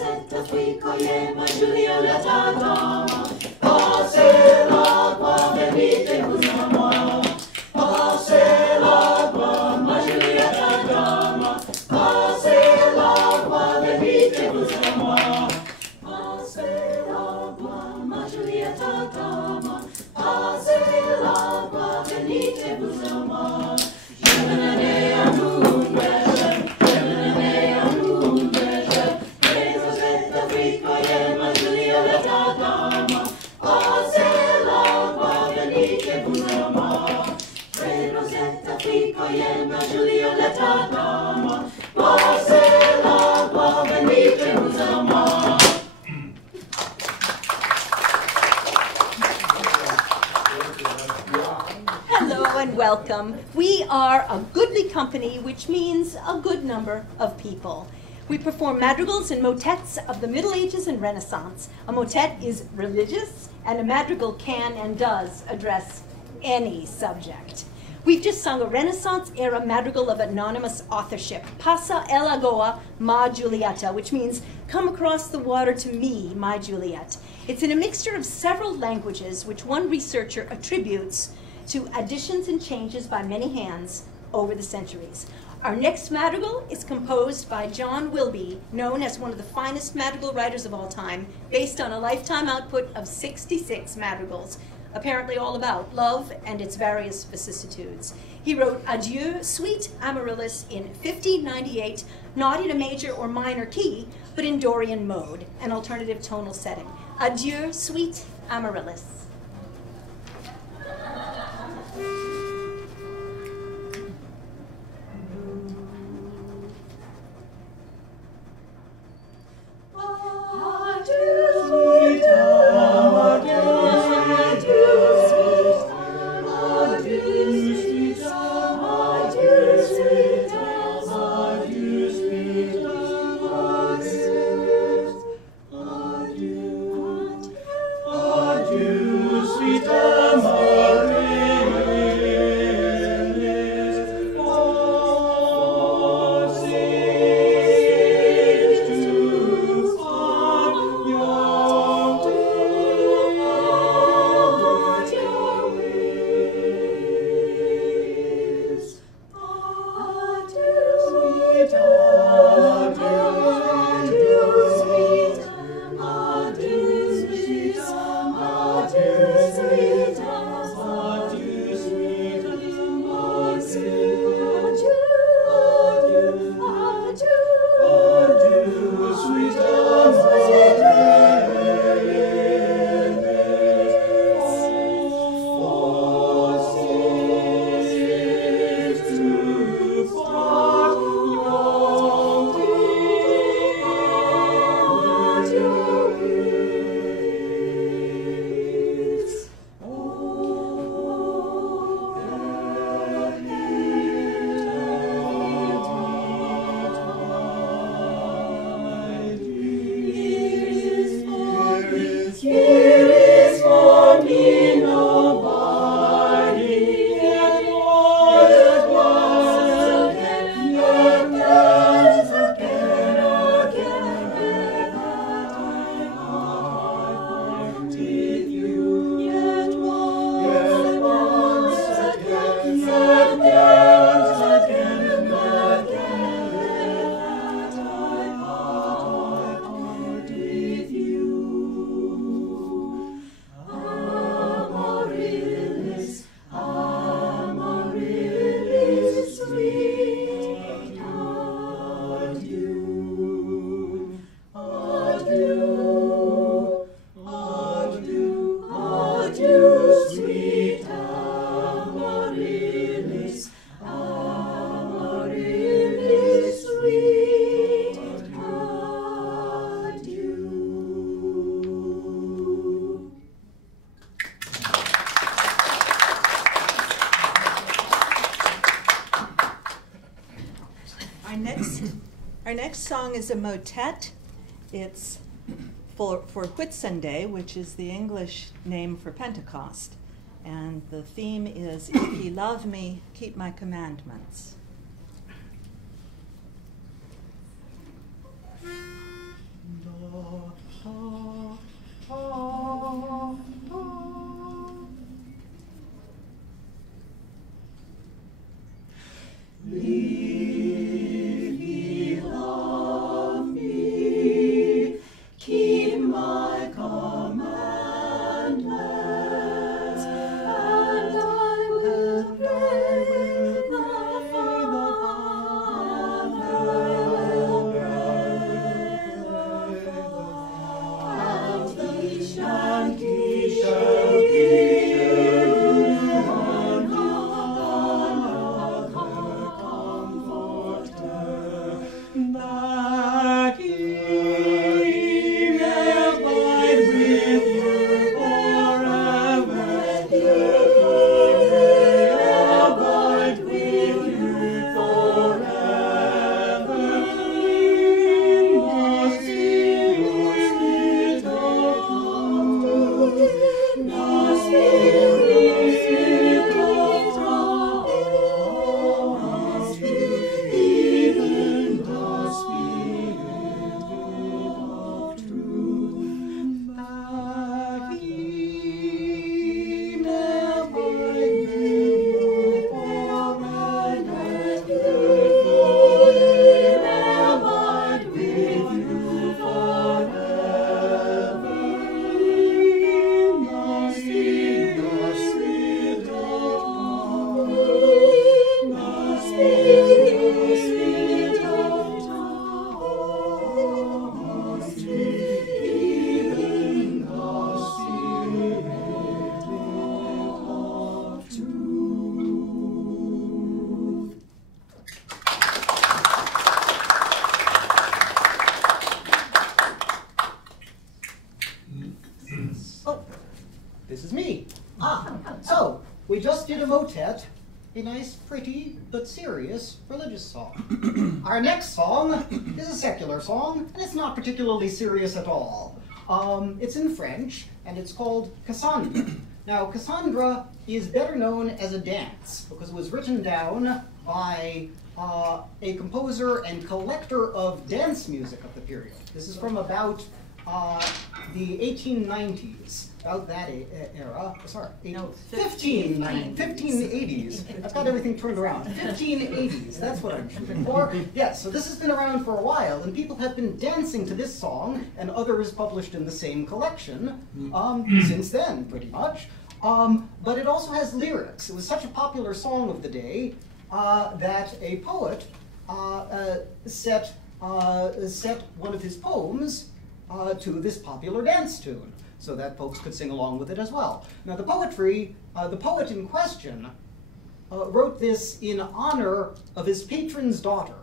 Rosetta qui cogliema Giulio la dama, passe l'acqua venite usiamo, passe l'acqua ma Giulietta dama, passe l'acqua venite usiamo, passe l'acqua ma Giulietta dama, passe l'acqua venite usiamo. Hello and welcome. We are a goodly company, which means a good number of people. We perform madrigals and motets of the Middle Ages and Renaissance. A motet is religious, and a madrigal can and does address any subject. We've just sung a Renaissance-era madrigal of anonymous authorship, Passa el Lagoa, ma Giulietta, which means come across the water to me, my Juliet. It's in a mixture of several languages, which one researcher attributes to additions and changes by many hands over the centuries. Our next madrigal is composed by John Wilby, known as one of the finest madrigal writers of all time, based on a lifetime output of 66 madrigals, apparently all about love and its various vicissitudes. He wrote Adieu, Sweet Amaryllis in 1598, not in a major or minor key, but in Dorian mode, an alternative tonal setting. Adieu, Sweet Amaryllis. Our next song is a motet. It's for Whitsunday, which is the English name for Pentecost. And the theme is, if ye love me, keep my commandments. Do we just did a motet, a nice, pretty, but serious religious song. Our next song is a secular song, and it's not particularly serious at all. It's in French, and it's called Cassandra. Now, Cassandra is better known as a dance, because it was written down by a composer and collector of dance music of the period. This is from about the 1890s, about that era. Sorry, No, 1580s. I've got everything turned around. 1580s, that's what I'm shooting for. Yes, so this has been around for a while, and people have been dancing to this song and others published in the same collection since then, pretty much. But it also has lyrics. It was such a popular song of the day that a poet set one of his poems to this popular dance tune, so that folks could sing along with it as well. Now the poet in question wrote this in honor of his patron's daughter.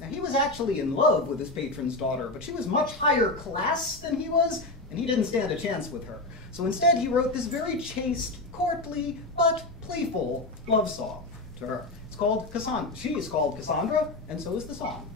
Now he was actually in love with his patron's daughter, but she was much higher class than he was, and he didn't stand a chance with her. So instead he wrote this very chaste, courtly, but playful love song to her. It's called Cassandra. She is called Cassandra, and so is the song.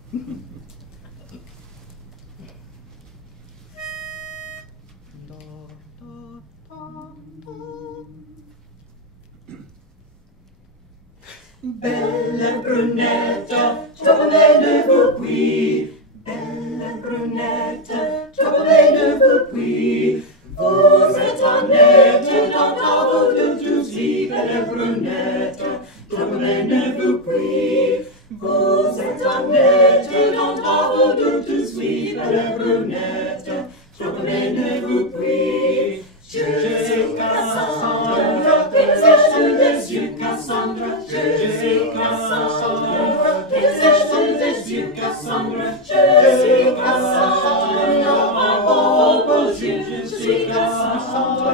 Belle brunette, trouvez-vous puis. Belle brunette, trouvez-vous puis. Vous êtes honnête dans ta vous de tous, belle brunette, trouvez-vous puis. Vous êtes honnête dans ta vous de tous, belle brunette, trouvez-vous puis. Je suis Cassandra, possession des yeux, Cassandra. Je suis Cassandra, possession des yeux, Cassandra. Je suis Cassandra, ma pauvre Dieu. Je suis Cassandra,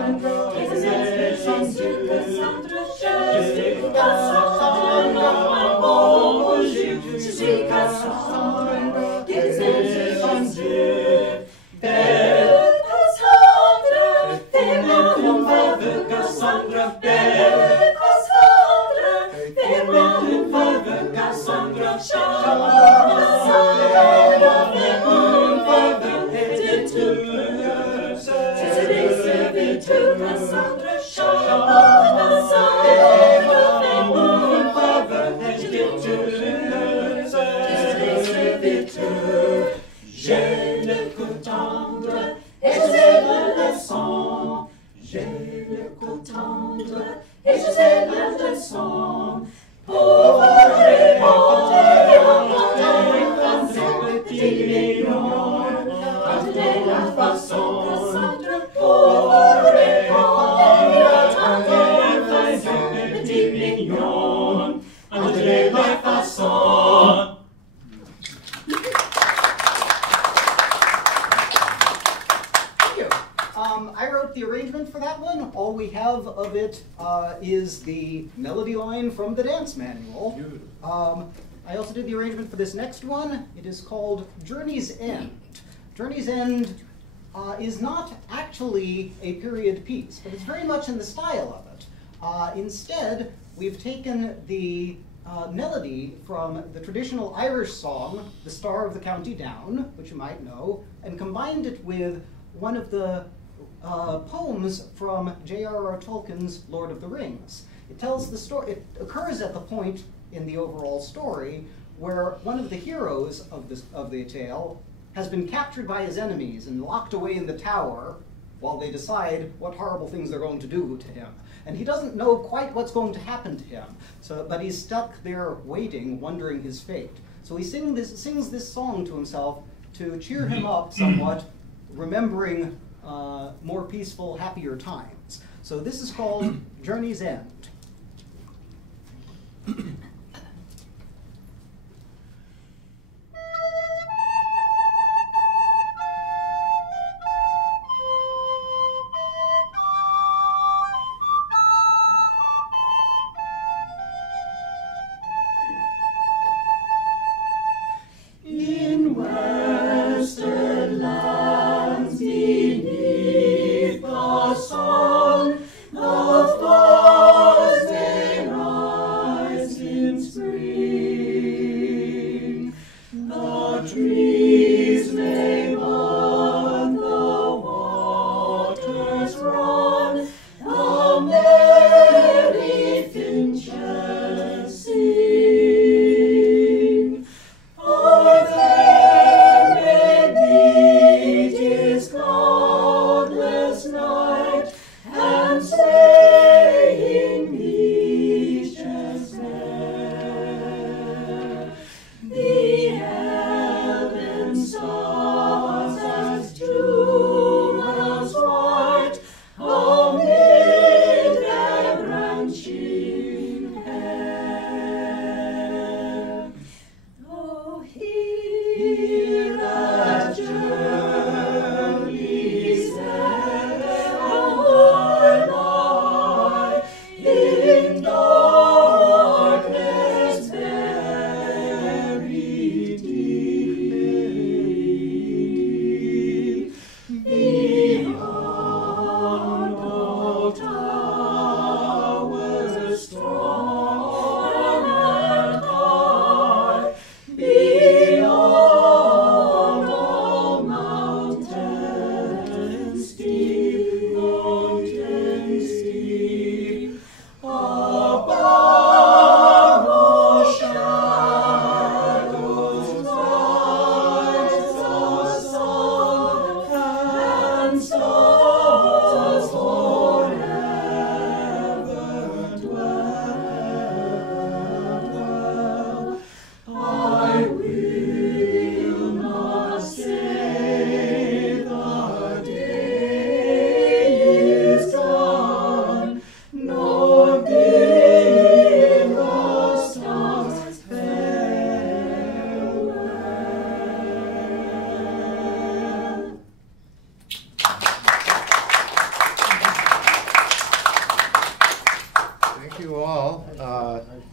possession des yeux, Cassandra. Je suis Cassandra, ma pauvre Dieu. Je suis Cassandra, possession des yeux. Belle Cassandra, fais-moi une veuve, Cassandra. Belle Cassandra, fais-moi une veuve, Cassandra. Cassandra, fais-moi une veuve, et tout je serai servi tout, Cassandra. Cassandra, fais-moi une veuve, et tout je serai servi tout. J'ai le cou tendre, et je sais la leçon. J'ai le cou tendre, et je sais la leçon. Pour répondre à ce petit mignon, attendez la façon, Cassandra. Pour répondre à ce petit mignon, attendez la façon. I wrote the arrangement for that one. All we have of it is the melody line from the dance manual. I also did the arrangement for this next one. It is called Journey's End. Journey's End is not actually a period piece, but it's very much in the style of it. Instead, we've taken the melody from the traditional Irish song, The Star of the County Down, which you might know, and combined it with one of the poems from J.R.R. Tolkien's Lord of the Rings. It tells the story. It occurs at the point in the overall story where one of the heroes of the tale has been captured by his enemies and locked away in the tower while they decide what horrible things they're going to do to him. And he doesn't know quite what's going to happen to him, but he's stuck there waiting, wondering his fate. So he sings this song to himself to cheer him up somewhat, remembering more peaceful, happier times. So this is called Journey's End. In western lands beneath the sun, the flowers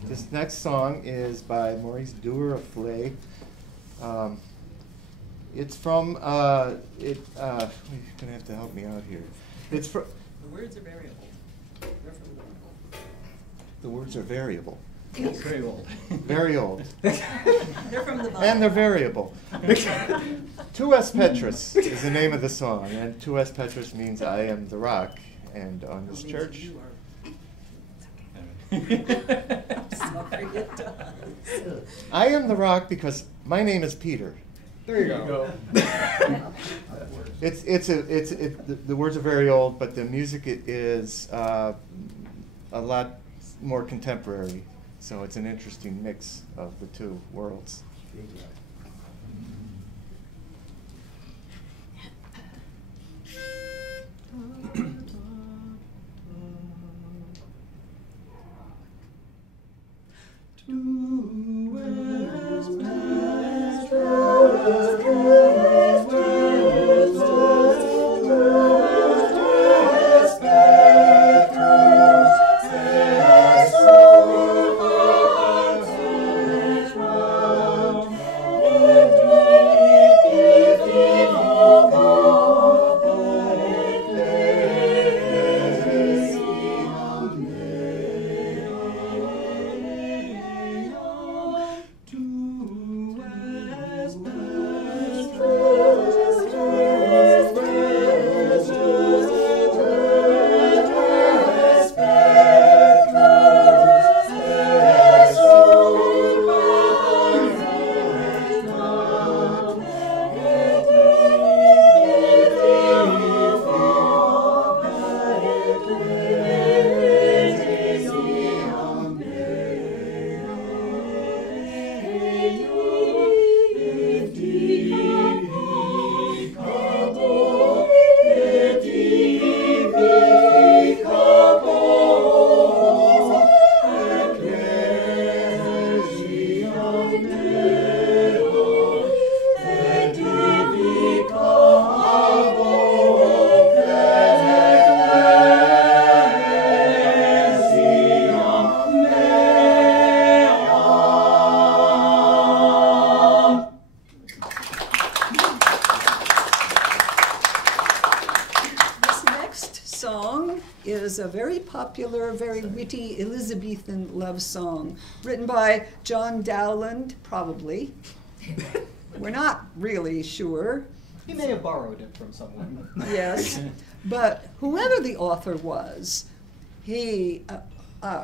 This next song is by Maurice Dewar of Flay. It's from, you're going to have to help me out here. It's from... The words are variable. They're from the The words are variable. It's very old. Very old. They're from the Bible. And they're variable. Tu es Petrus is the name of the song, and Tu es Petrus means I am the rock. And on this church... You are. I'm sorry, it does. I am the rock because my name is Peter. There you go. The words are very old, but the music is a lot more contemporary. So it's an interesting mix of the two worlds. is a very popular, very witty Elizabethan love song written by John Dowland, probably. We're not really sure. He may have borrowed it from someone. Yes, but whoever the author was, he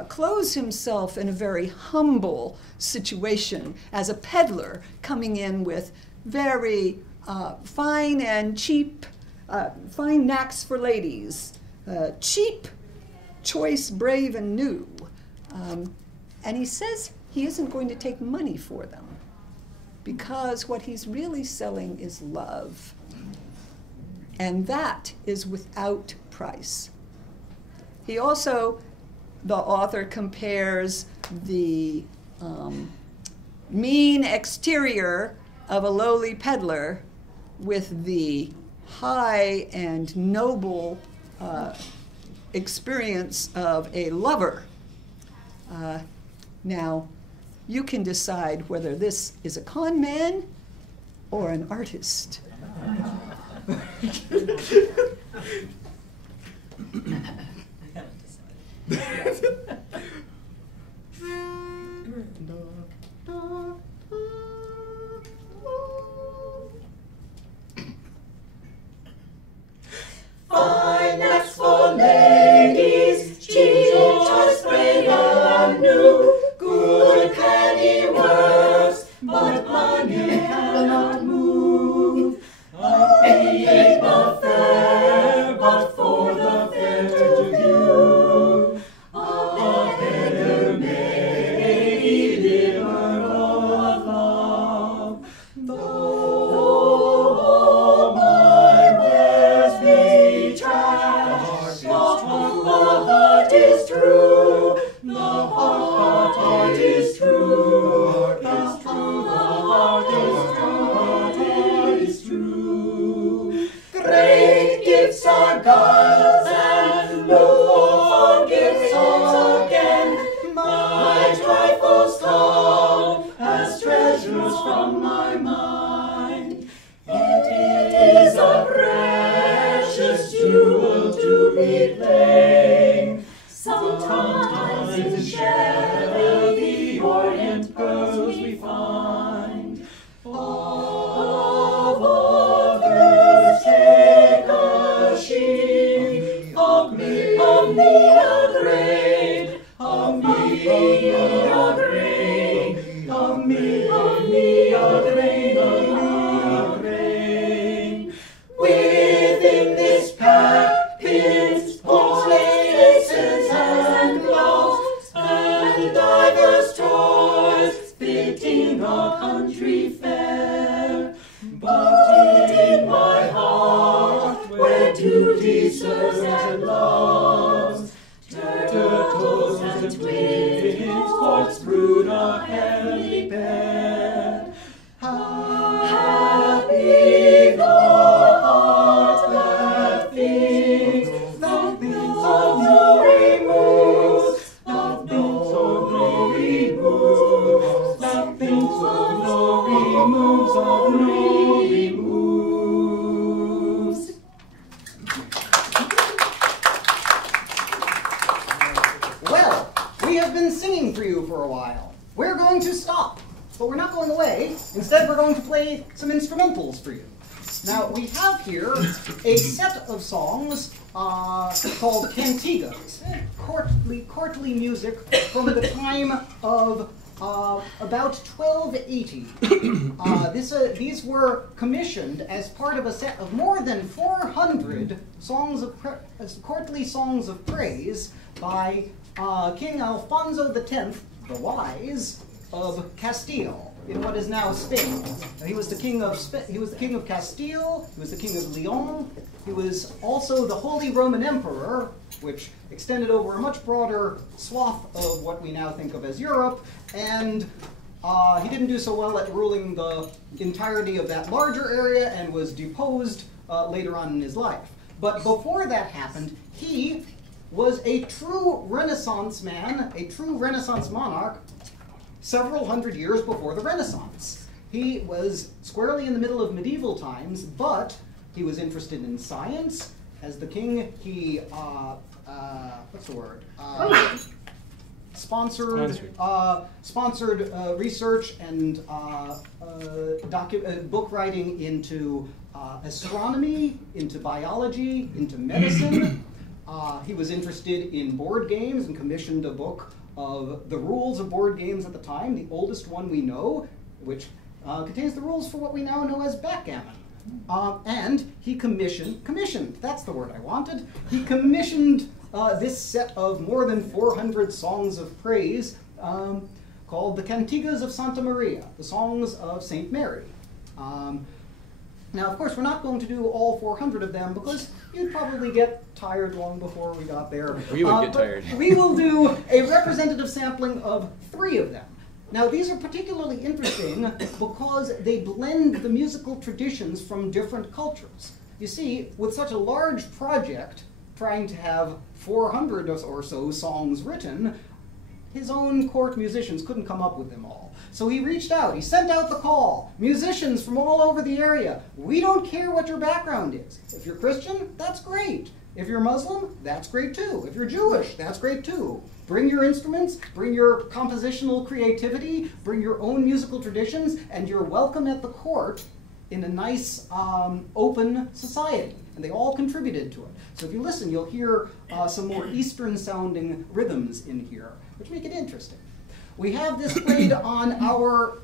clothes himself in a very humble situation as a peddler coming in with very fine and cheap, fine knacks for ladies, cheap, choice, brave, and new. And he says he isn't going to take money for them because what he's really selling is love. And that is without price. He also, the author compares the mean exterior of a lowly peddler with the high and noble experience of a lover. Now, you can decide whether this is a con man or an artist. Fine knacks for ladies, cheap choice, brave and new, good canny words, but money cannot move. I paid the fare, but for the fare to view, a beggar may deliver of love. Though my wares be trash, the heart is true. The heart is true. The heart is true. Great gifts are God's, and no for gifts again. My within this pack, pins, horns, laces, and gloves, and divers toys, fitting a country fair. But in my heart, where duty serves and loves, turtles and twins, quartz brood a heavenly pair. Happy the heart that thinks of glory moves, that thinks of glory moves, that thinks of glory moves, of glory moves. Well, we have been singing for you for a while. We're going to stop, but we're not going away. Instead, we're going to play some instrumentals for you. Now, we have here a set of songs called cantigas, courtly music from the time of about 1280. These were commissioned as part of a set of more than 400 courtly songs of praise by King Alfonso X, the Wise, of Castile, in what is now Spain. He was the king of Castile. He was the king of Leon. He was also the Holy Roman Emperor, which extended over a much broader swath of what we now think of as Europe, and he didn't do so well at ruling the entirety of that larger area and was deposed later on in his life. But before that happened, he was a true Renaissance man, a true Renaissance monarch, several hundred years before the Renaissance. He was squarely in the middle of medieval times, but he was interested in science. As the king, he, what's the word? Sponsored research and book writing into astronomy, into biology, into medicine. He was interested in board games and commissioned a book of the rules of board games at the time, the oldest one we know, which contains the rules for what we now know as backgammon. And he commissioned, that's the word I wanted, he commissioned this set of more than 400 songs of praise called the Cantigas of Santa Maria, the songs of Saint Mary. Now, of course, we're not going to do all 400 of them because you'd probably get tired long before we got there. We would get tired. We will do a representative sampling of 3 of them. Now, these are particularly interesting because they blend the musical traditions from different cultures. You see, with such a large project, trying to have 400 or so songs written, his own court musicians couldn't come up with them all. So he reached out, he sent out the call. Musicians from all over the area, we don't care what your background is. If you're Christian, that's great. If you're Muslim, that's great too. If you're Jewish, that's great too. Bring your instruments, bring your compositional creativity, bring your own musical traditions, and you're welcome at the court in a nice, open society. And they all contributed to it. So if you listen, you'll hear some more Eastern-sounding rhythms in here, which make it interesting. We have this played on our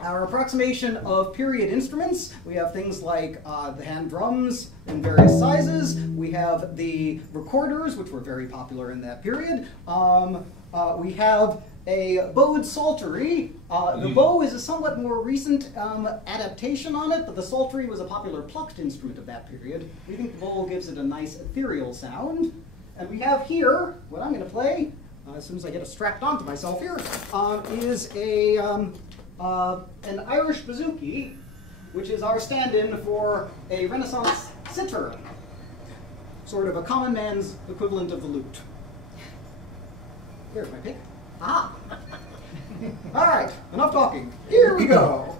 approximation of period instruments. We have things like the hand drums in various sizes. We have the recorders, which were very popular in that period. We have a bowed psaltery. The bow is a somewhat more recent adaptation on it, but the psaltery was a popular plucked instrument of that period. We think the bow gives it a nice ethereal sound. And we have here, what I'm going to play, as soon as I get it strapped onto myself here, is an Irish bouzouki, which is our stand-in for a Renaissance cithern, sort of a common man's equivalent of the lute. There's my pick. Ah! All right, enough talking. Here we go.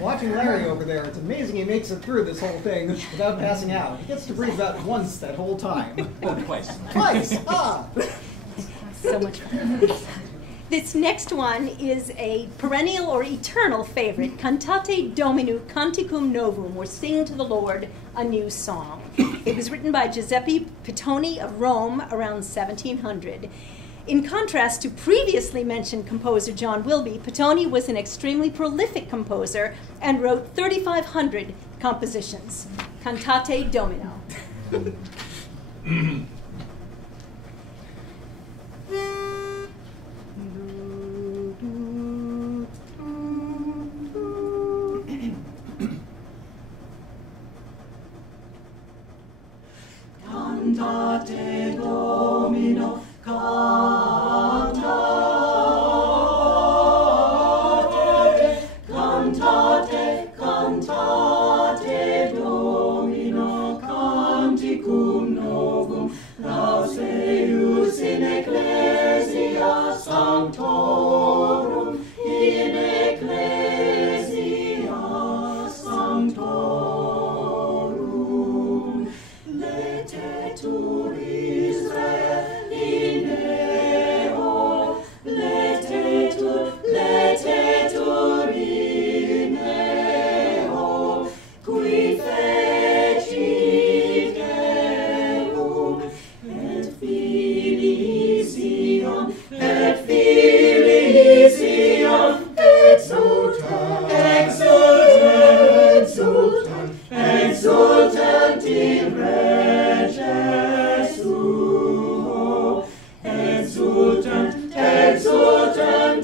Watching Larry over there, it's amazing he makes it through this whole thing without passing out. He gets to breathe about once that whole time. Oh, twice. Twice! Ah! So much fun. This next one is a perennial or eternal favorite, Cantate Domino Canticum Novum, or Sing to the Lord a New Song. It was written by Giuseppe Pittoni of Rome around 1700. In contrast to previously mentioned composer John Wilby, Pittoni was an extremely prolific composer and wrote 3,500 compositions. Cantate Domino. Cantate Domino, cantate, cantate Domino, canticum novum, lauseus in ecclesia sanctorum, in ecclesia sanctorum, letetur Israel in eo, letetur in eo, qui fecit Deum, et filii Sion, exultant, exultant in rege suo, exultant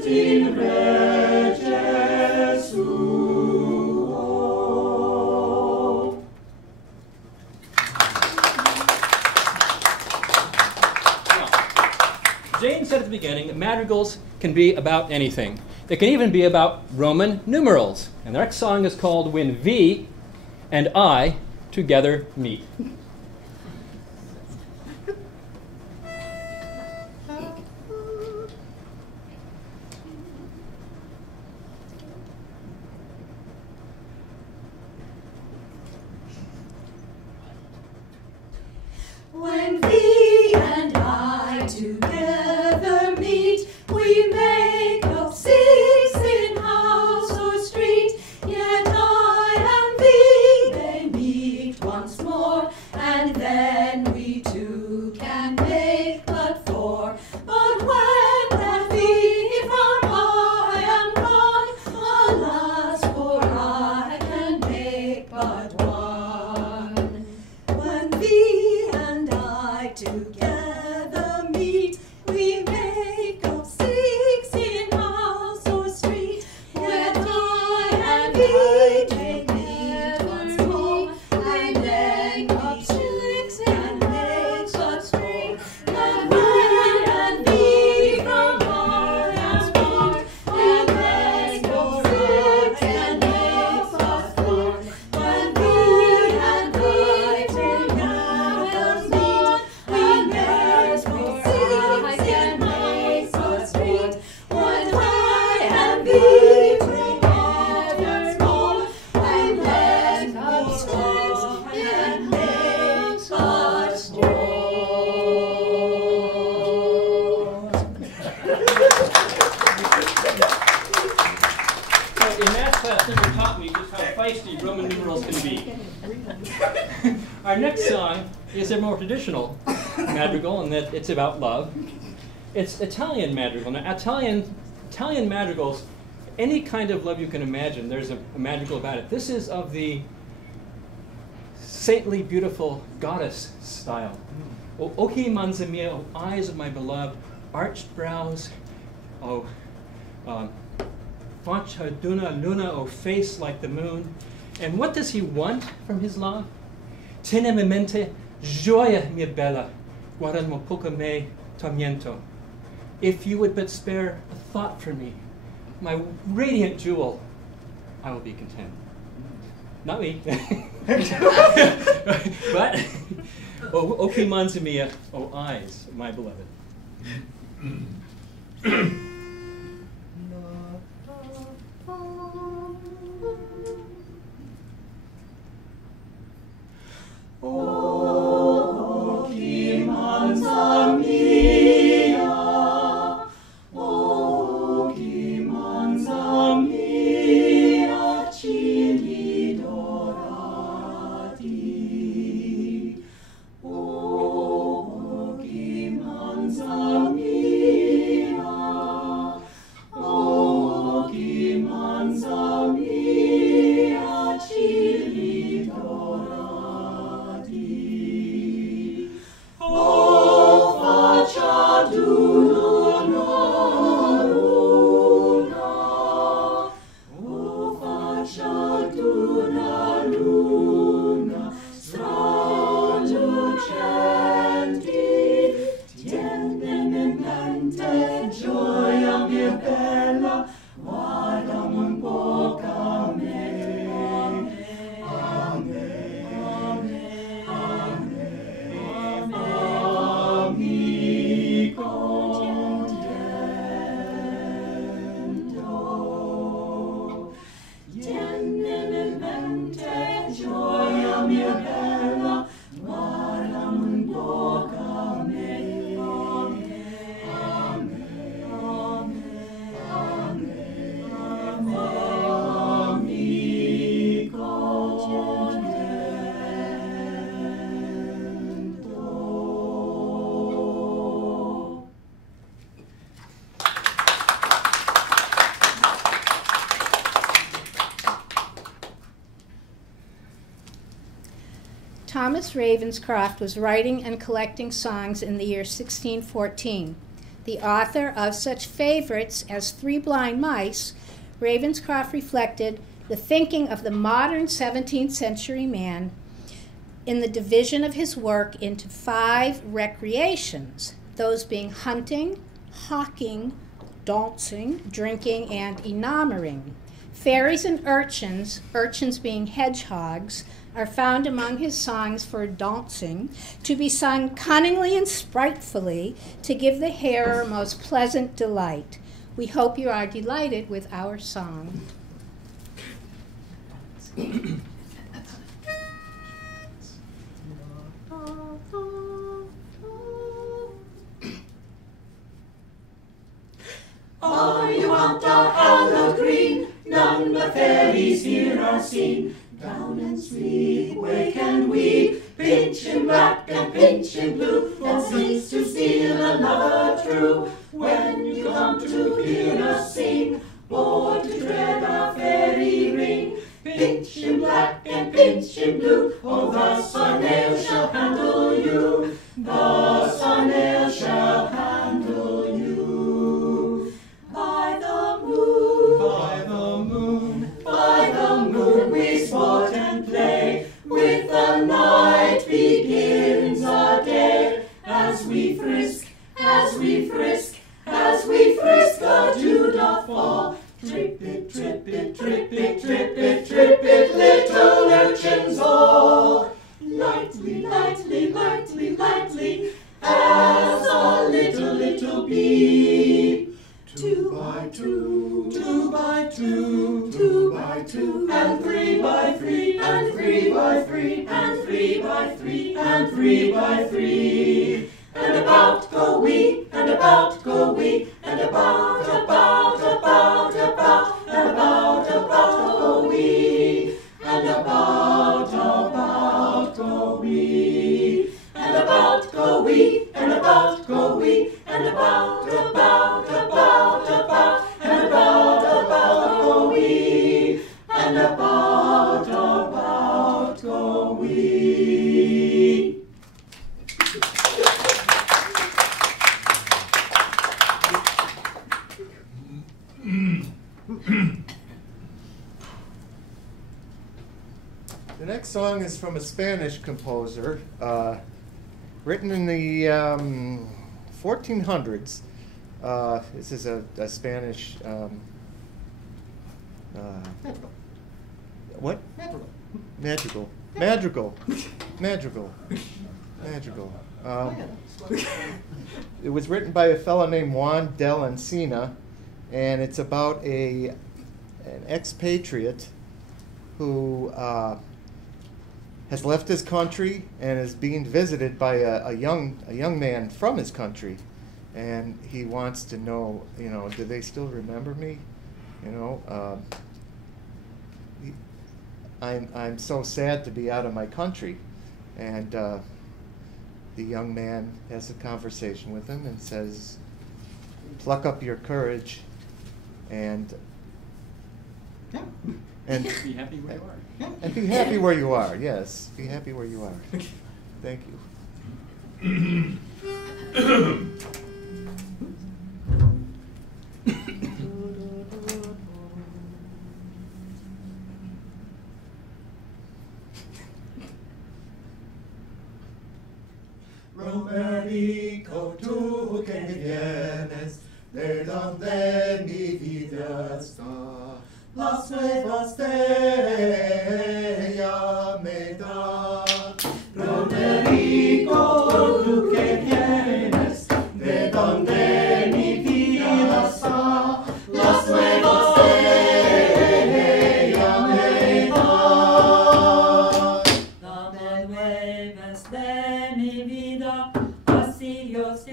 in rege suo. Jane said at the beginning, madrigals can be about anything. They can even be about Roman numerals. And the next song is called When V and I Together Meet. When we and I together meet, we make of 6 in and we forevermore, and let us go and make us In math class, never taught me just how feisty Roman numerals can be. Our next song is a more traditional madrigal in that it's about love. It's Italian madrigal. Now, Italian madrigals, any kind of love you can imagine, there's a madrigal about it. This is of the saintly, beautiful goddess style. O occhi manza mia, O eyes of my beloved, arched brows, O faccia d'una luna, O face like the moon. And what does he want from his love? Tenemi mente, gioia mia bella, guarda poco me tormento. If you would but spare a thought for me, my radiant jewel, I will be content. Not me. But, O occhi manza mia, O eyes of my beloved. Occhi manza mia, occhi manza mia, cili dorati. Occhi manza mia, occhi manza mia, cili dorati. O faccia d'una luna, o faccia d'una luna, stralucenti, tienemi in mente, gioia mia bella, guardami un poco a me. Gioia mia bella, guardami un poco a me. Amico contento. Thomas Ravenscroft was writing and collecting songs in the year 1614. The author of such favorites as Three Blind Mice, Ravenscroft reflected the thinking of the modern 17th century man in the division of his work into 5 recreations, those being hunting, hawking, dancing, drinking, and enamoring. Fairies and urchins, urchins being hedgehogs, are found among his songs for dancing, to be sung cunningly and spritefully to give the hearer most pleasant delight. We hope you are delighted with our song. Are you on the hallowed green? None but fairies here are seen. Down and sleep, wake and weep, pinch in black and pinch in blue, and seeks to steal a lover true. When you come to hear us sing, or to tread our fairy ring, pinch in black and pinch in blue, oh thus our nail shall handle you, thus our nail shall handle you. By the moon, by the moon, by the moon we sport and play, with the night begins our day, as we frisk, as we frisk, as we frisk, the dew doth fall. Trip it, trip it, trip it, trip it, trip it, little urchins all. Lightly, lightly, lightly, lightly, as a little, little bee. 2 by 2, 2 by two, 2 by 2, and 3 by 3, and 3 by 3, and 3 by 3, and 3 by 3. And about go we, and about go we, and about go we, and about go we, and about go we, and about go we, and about and about go we, and about go we. The next song is from a Spanish composer, written in the 1400s. This is a Spanish. What? Madrigal. Madrigal. Madrigal. Madrigal. It was written by a fellow named Juan del Encina, and it's about an expatriate who has left his country and is being visited by a young man from his country, and he wants to know, do they still remember me? I'm so sad to be out of my country, and the young man has a conversation with him and says, "Pluck up your courage, and be happy where you are." And be happy where you are. Yes, be happy where you are. Thank you. Romerico, tú que vienes, de donde mi vida está, las nuevas de ella me da. Romerico, tú que vienes, de donde mi vida está, las nuevas de ella me da. Dame nuevas de mi vida, así Dios te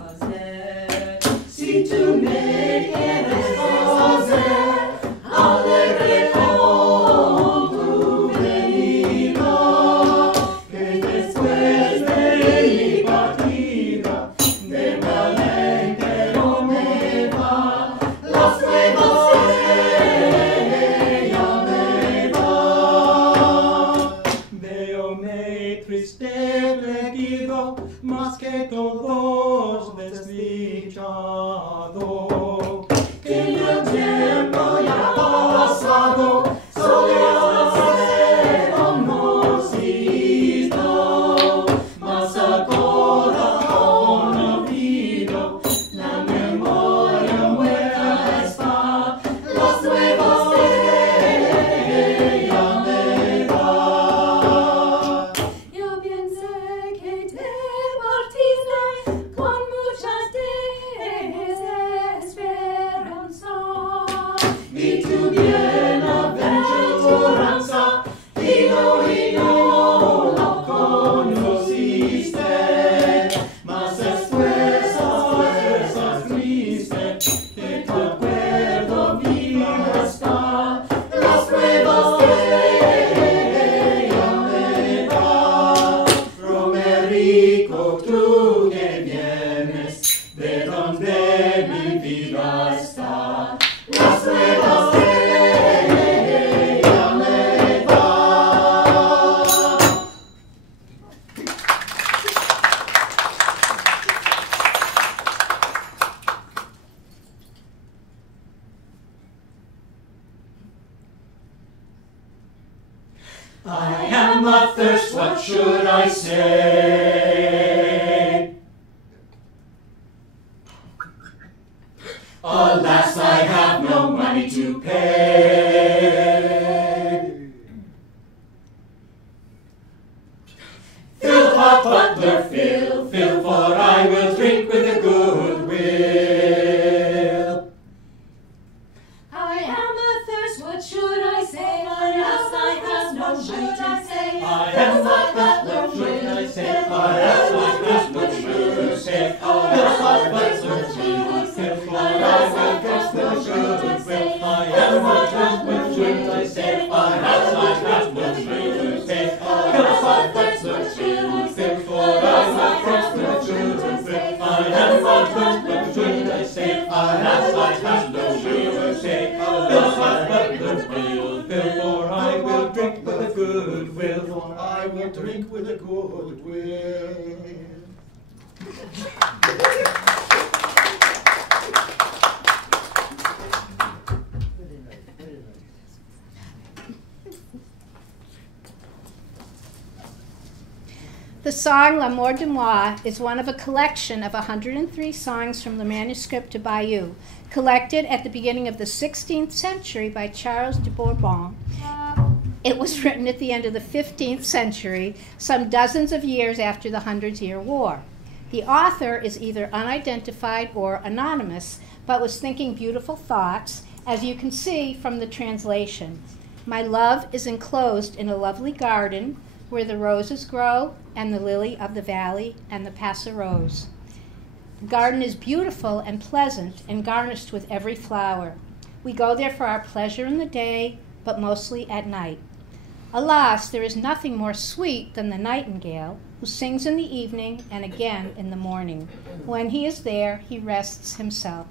gracias. Si tú me quieres hacer alegre con tu venida, que después de mi partida de malentero me da, las nuevas de ella me da. Veo me triste perdido, más que todos desdichado, que el tiempo ya ha pasado, soledad se conocido, mas ahora conocido, la memoria muerta está, las nuevas de ella me da. Yo pensé que te partiste con muchas desesperanza, Y tu bienaventuranza, y no lo conociste, mas después a fuerzas triste, que tu acuerdo vivo está, las pruebas de ella me da. Romerico, tú que vienes, de donde mi vida está, las pruebas de ella me da. I am athirst, what should I say? Alas, I have no money to pay. Fill, hot butler, fill, fill, for I will drink with a good will. light has no USA. This heart but the will, therefore I will drink with a good will. I will drink with a good will. The song L'amour de moi is one of a collection of 103 songs from the manuscript de Bayeux, collected at the beginning of the 16th century by Charles de Bourbon. It was written at the end of the 15th century, some dozens of years after the Hundred-Year War. The author is either unidentified or anonymous, but was thinking beautiful thoughts, as you can see from the translation. My love is enclosed in a lovely garden where the roses grow and the lily of the valley and the passerose. The garden is beautiful and pleasant and garnished with every flower. We go there for our pleasure in the day, but mostly at night. Alas, there is nothing more sweet than the nightingale, who sings in the evening and again in the morning. When he is there, he rests himself.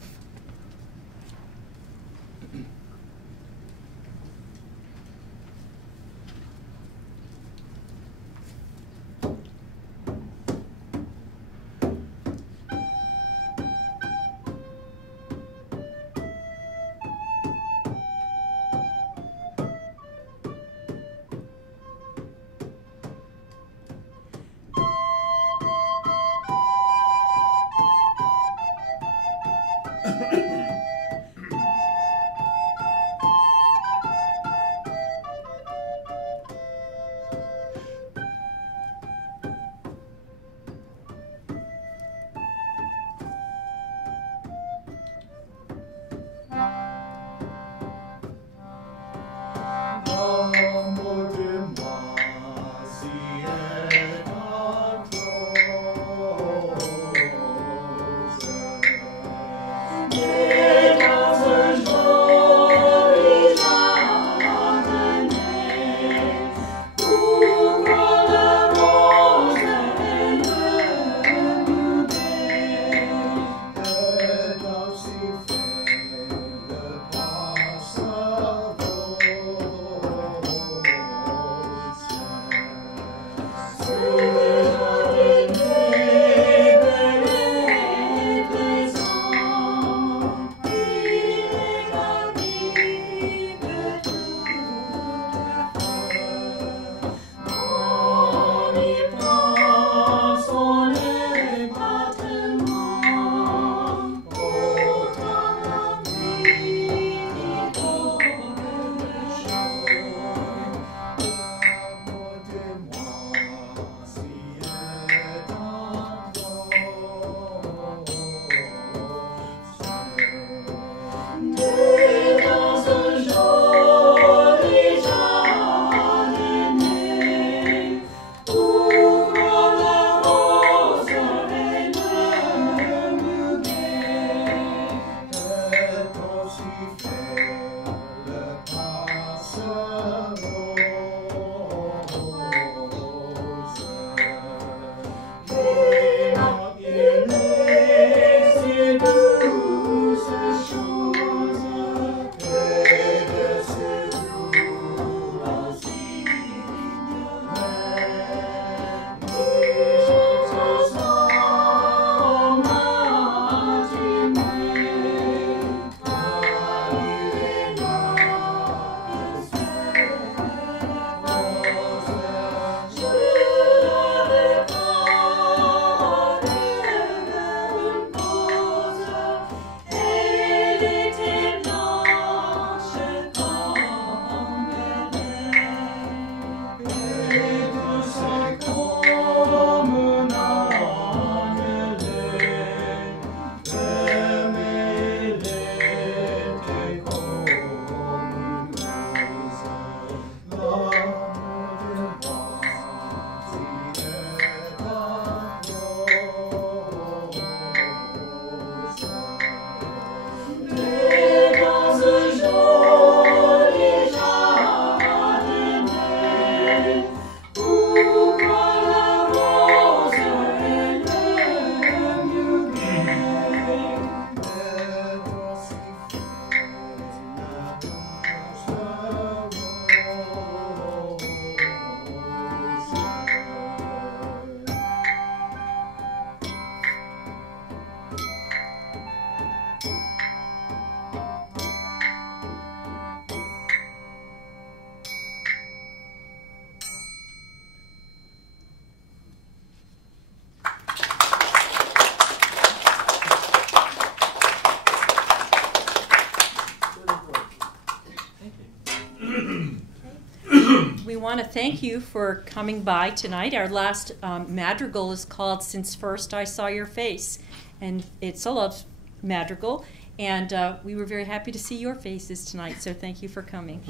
we want to thank you for coming by tonight. Our last madrigal is called Since First I Saw Your Face, and it's a love madrigal, and we were very happy to see your faces tonight, so thank you for coming.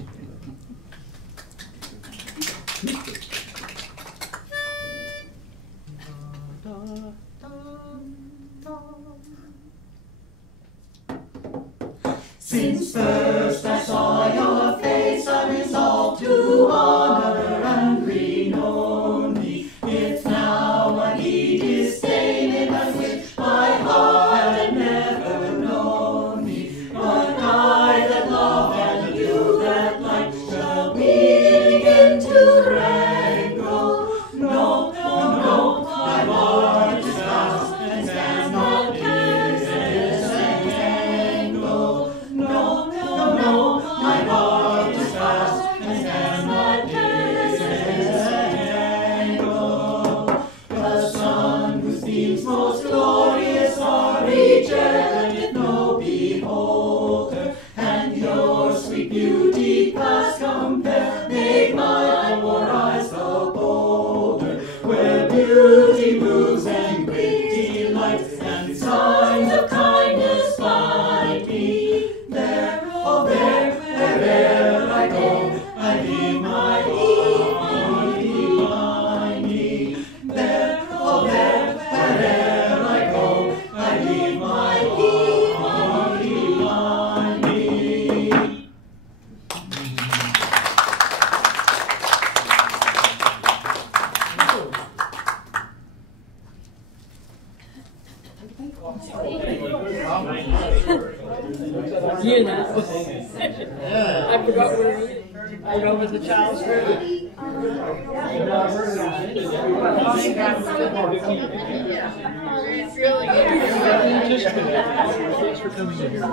Since first I saw your face, I resolved to honor and Breen only. If now I need disdain it, I wish my heart had never known me. But I that love and you that like shall we begin to wrangle. No, no, no, my heart is fast and stands not disentangled. No, no, no, my heart is fast and stands not disentangled. The sun whose beams most glorious are rejected no beholder, and your sweet beauty past compare made my poor eyes the bolder. Where beauty moves and great delights and signs of kindness find me, there, oh there, where'er I go, I leave my heart behind me. There, oh there, where'er I go, I leave my heart behind me. I forgot where I go with the child's river. It's really good. Thanks for coming in here.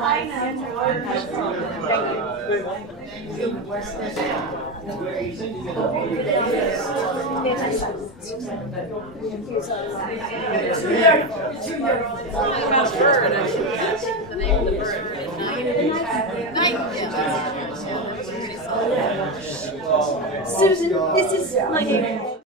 About bird, I should ask the name of the bird. Night. Susan, this is my neighbor.